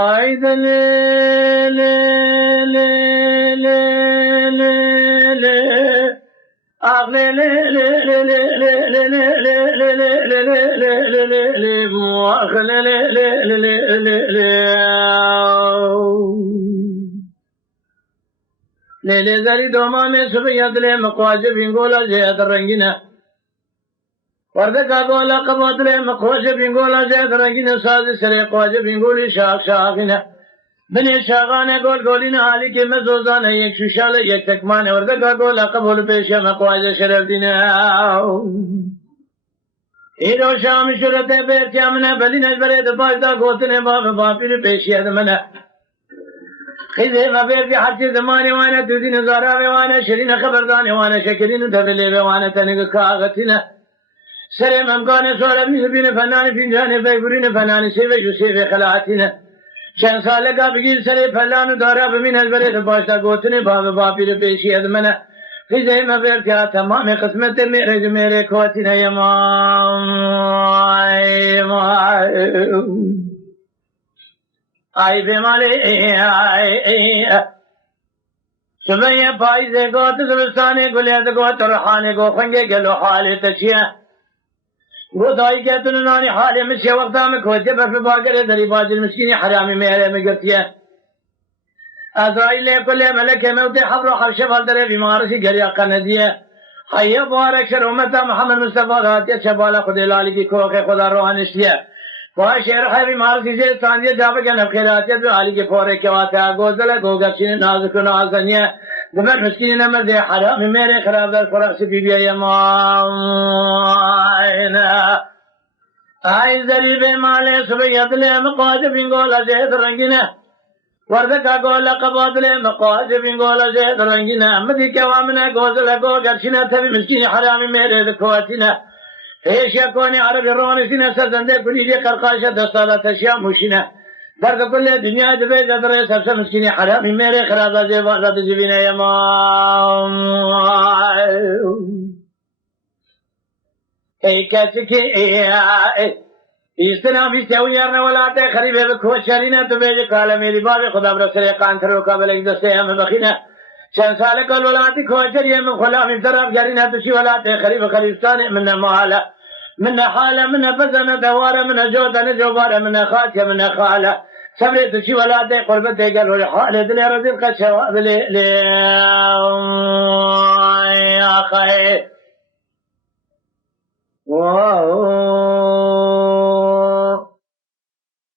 عايد لیلی زری دومانه سبیت لی مقواجب اینگولا جهت رنگینه ورده که گولا قبات لی مقواجب اینگولا جهت رنگینه سازی سری قواجب اینگولی شاق شاقینه بنی شاقانه گول گولینه حالی که مزوزانه یک شوشاله یک تکمانه ورده که گولا قبول پیشه مقواجب شرف دینه ایرو شام شرطه بیرتی امنه بلینش برید باشدا گوتنه باپیر پیشید منه خیزه مبیر هر چیز زمانی وانه دودی نزاره وانه شرین خبردانی وانه شکرین دبلی وانه تنگ کاغتینه سر ممکان سوره میزبین فنانی فینجان بیبورین فنانی سیوه جو سیوه خلاعتینه چند ساله که بگیر سر فلانو داره بمین از برید باشتا گوتنه باپیر پیشید منه خیزه مبیر که تمام قسمت میره کوتینه ای بیمالی شبه پایزه گو تزبستانی گلیت گو ترحانی گو خنگه گلو حالی تشیه گو دایی که تنونانی حالی مشیه وقتا میں کھوچے برف باگره دری باجر مسکینی حرامی میرے میں گرتیه ازرائیل کل ملک موت حبر و حبش بالدره بیمارسی گریا قندیه حیه بارک شر امتا محمد مصطفی داتیه شبالا خود لالی کی کوخ خدا روحانشیه واه شعر خیلی مارسی سے سانجے جاب کے نفخیراتیت علی کے پورے کے واسطہ گوزل گوگچین نازک نازنیہ دمر مسکین نمر دے حرام میرے خراب در فرق سے بی بی امام آئی ذریب مالے سبیت لے مقاج بنگولا جہد رنگینا ورد کا گولا قباد لے مقاج بنگولا جہد رنگینا مدی کے وامنا گوزل گوگچین تبی مسکین حرام میرے دکواتینا ایش یکونی عرب روانشینه سرزنده کلیدی قرقاشه دستاله تشیا موشینه درد کل دنیا دبی جدره سبسه مسکینی حرامی میره خرابه زیبازت جبینه امام ای کسی که استنام بیسته یارنه ولاته خریبه بکوه شرینه تو بیجی کاله میری بابی خدا برسره قانتر و کابل ایک دسته همه بخینه چند سال کل ولاتی کوچریه من خلامی طرف جرینه تشی ولاتی خریب خریبستانی من ماله من حاله من بزن دواره من جودن جوباره من خاتیه من خاله صبری تشی ولاتی قربت دیگر روی حاله دلی رزیل قشواب لی آخه